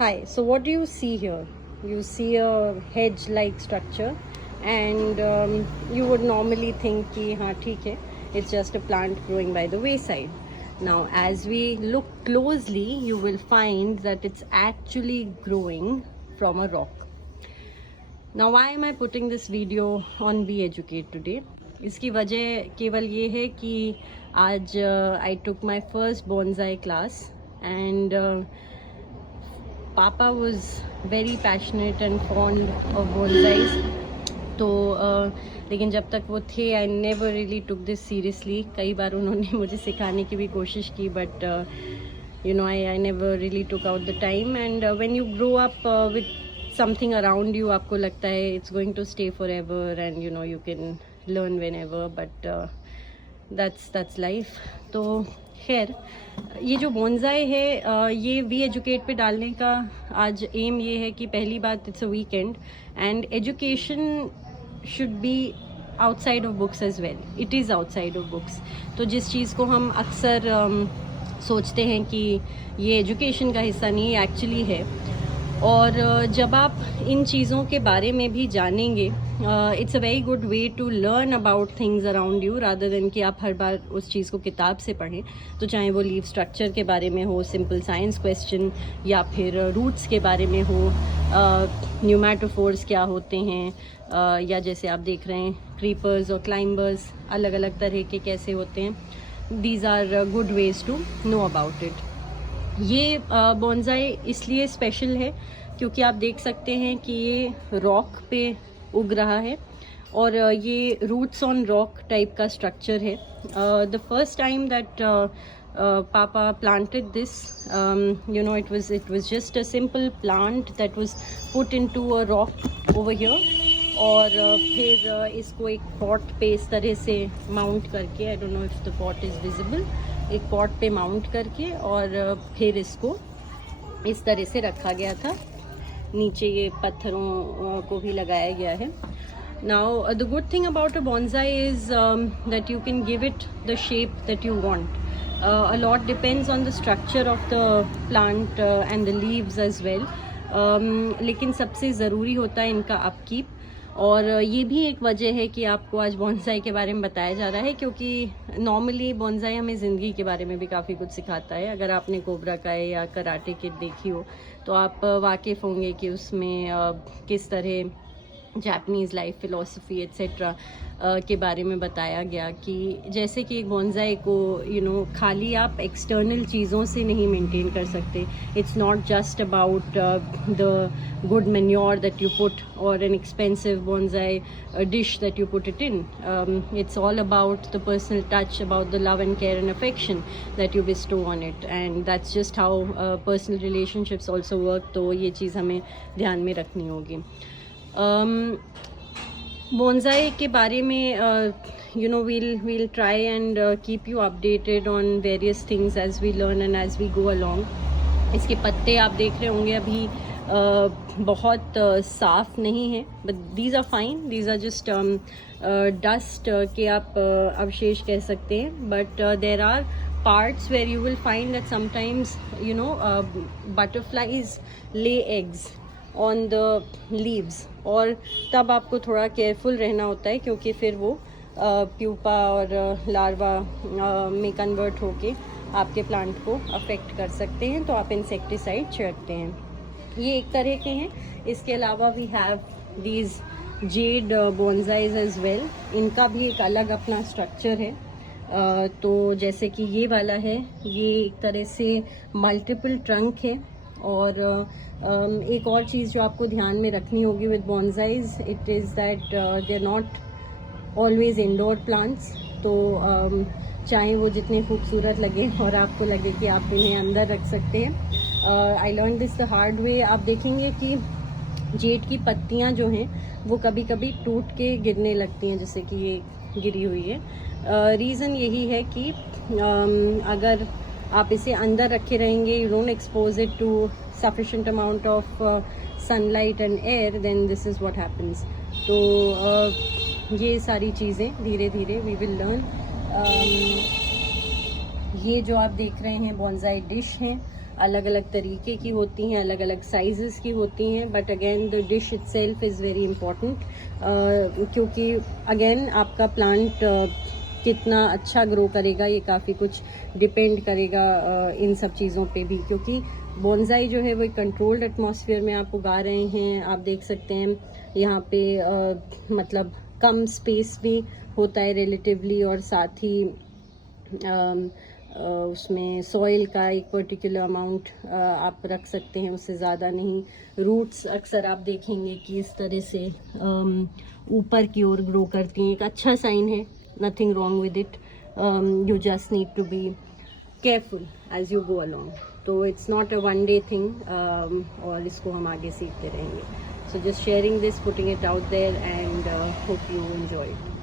Hi, so what do you see here? You see a hedge-like structure, and you would normally think कि हाँ ठीक है, it's just a plant growing by the wayside. Now, as we look closely, you will find that it's actually growing from a rock. Now, why am I putting this video on Be Educate today? इसकी वजह केवल ये है कि आज I took my first bonsai class and Papa was very passionate and fond of bonsais. तो लेकिन जब तक वो थे I never really took this seriously. कई बार उन्होंने मुझे सिखाने की भी कोशिश की but you know I never really took out the time. And when you grow up with something around you आपको लगता है it's going to stay forever and you know you can learn whenever but that's life. तो खैर ये जो bonsai है ये we educate पे डालने का आज एम ये है कि पहली बात it's a weekend and education should be outside of books as well. It is outside of books. तो जिस चीज़ को हम अक्सर सोचते हैं कि ये एजुकेशन का हिस्सा नहीं एक्चुअली है. और जब आप इन चीज़ों के बारे में भी जानेंगे it's a very good way to learn about things around you rather than कि आप हर बार उस चीज़ को किताब से पढ़ें. तो चाहे वो लीफ स्ट्रक्चर के बारे में हो, सिंपल साइंस क्वेश्चन, या फिर रूट्स के बारे में हो, न्यूमेटोफोर्स क्या होते हैं, या जैसे आप देख रहे हैं क्रीपर्स और क्लाइंबर्स अलग अलग तरह के कैसे होते हैं. These are good ways to know about it. ये बोनसाई इसलिए स्पेशल है क्योंकि आप देख सकते हैं कि ये रॉक पे उग रहा है और ये रूट्स ऑन रॉक टाइप का स्ट्रक्चर है. द फर्स्ट टाइम दैट पापा planted this, you know, it was just a simple plant that was put into a rock over here. और फिर इसको एक पॉट पे इस तरह से माउंट करके, I don't know if the pot is visible, एक पॉट पे माउंट करके और फिर इसको इस तरह से रखा गया था. नीचे ये पत्थरों को भी लगाया गया है. Now the good thing about a bonsai is that you can give it the shape that you want. A lot depends on the structure of the plant and the leaves as well. लेकिन सबसे ज़रूरी होता है इनका upkeep. और ये भी एक वजह है कि आपको आज बॉन्साई के बारे में बताया जा रहा है क्योंकि नॉर्मली बॉन्साई हमें ज़िंदगी के बारे में भी काफ़ी कुछ सिखाता है. अगर आपने कोबरा काय या कराटे किड देखी हो तो आप वाकिफ़ होंगे कि उसमें किस तरह जापानीज़ लाइफ फिलॉसफी एट्सेट्रा के बारे में बताया गया कि जैसे कि एक बॉन्साई को यू नो खाली आप एक्सटर्नल चीज़ों से नहीं मेंटेन कर सकते. It's not just about the good manure that you put or an expensive bonsai dish that you put it in. It's all about the personal touch, about the love and care and affection that you bestow on it. And that's just how personal relationships also work. तो ये चीज़ हमें ध्यान में रखनी होगी. Bonsai के बारे में you know we'll try and keep you updated on various things as we learn and as we go along. इसके पत्ते आप देख रहे होंगे अभी बहुत साफ नहीं है but these are fine. These are just dust के आप अवशेष कह सकते हैं. but there are parts where you will find that sometimes you know butterflies lay eggs on the leaves. और तब आपको थोड़ा केयरफुल रहना होता है क्योंकि फिर वो प्यूपा और लार्वा में कन्वर्ट होके आपके प्लांट को अफेक्ट कर सकते हैं. तो आप इंसेक्टिसाइड छिड़कते हैं. ये एक तरह के हैं. इसके अलावा we have these jade bonsais as well. इनका भी एक अलग अपना स्ट्रक्चर है. तो जैसे कि ये वाला है, ये एक तरह से मल्टीपल ट्रंक है. और एक और चीज़ जो आपको ध्यान में रखनी होगी with bonsais it is that they are not always indoor plants. तो चाहे वो जितने खूबसूरत लगे और आपको लगे कि आप इन्हें अंदर रख सकते हैं. I learn this the hard way. आप देखेंगे कि जेड की पत्तियां जो हैं वो कभी कभी टूट के गिरने लगती हैं जैसे कि ये गिरी हुई है. रीज़न यही है कि अगर आप इसे अंदर रखे रहेंगे, you don't expose it to sufficient amount of sunlight and air, then this is what happens. तो ये सारी चीज़ें धीरे धीरे we will learn. ये जो आप देख रहे हैं बॉन्साई डिश हैं, अलग अलग तरीके की होती हैं, अलग अलग साइजेस की होती हैं, but again the dish itself is very important, क्योंकि अगेन आपका प्लांट कितना अच्छा ग्रो करेगा ये काफ़ी कुछ डिपेंड करेगा इन सब चीज़ों पे भी, क्योंकि बॉन्साई जो है वो एक कंट्रोल्ड एटमॉस्फेयर में आप उगा रहे हैं। आप देख सकते हैं यहाँ पे मतलब कम स्पेस भी होता है रिलेटिवली, और साथ ही उसमें सॉइल का एक पर्टिकुलर अमाउंट आप रख सकते हैं, उससे ज़्यादा नहीं। रूट्स अक्सर आप देखेंगे कि इस तरह से ऊपर की ओर ग्रो करती हैं, एक अच्छा साइन है, nothing wrong with it, you just need to be careful as you go along. तो it's not a one day thing, और इसको हम आगे सीखते रहेंगे। So just sharing this, putting it out there, and hope you enjoy it.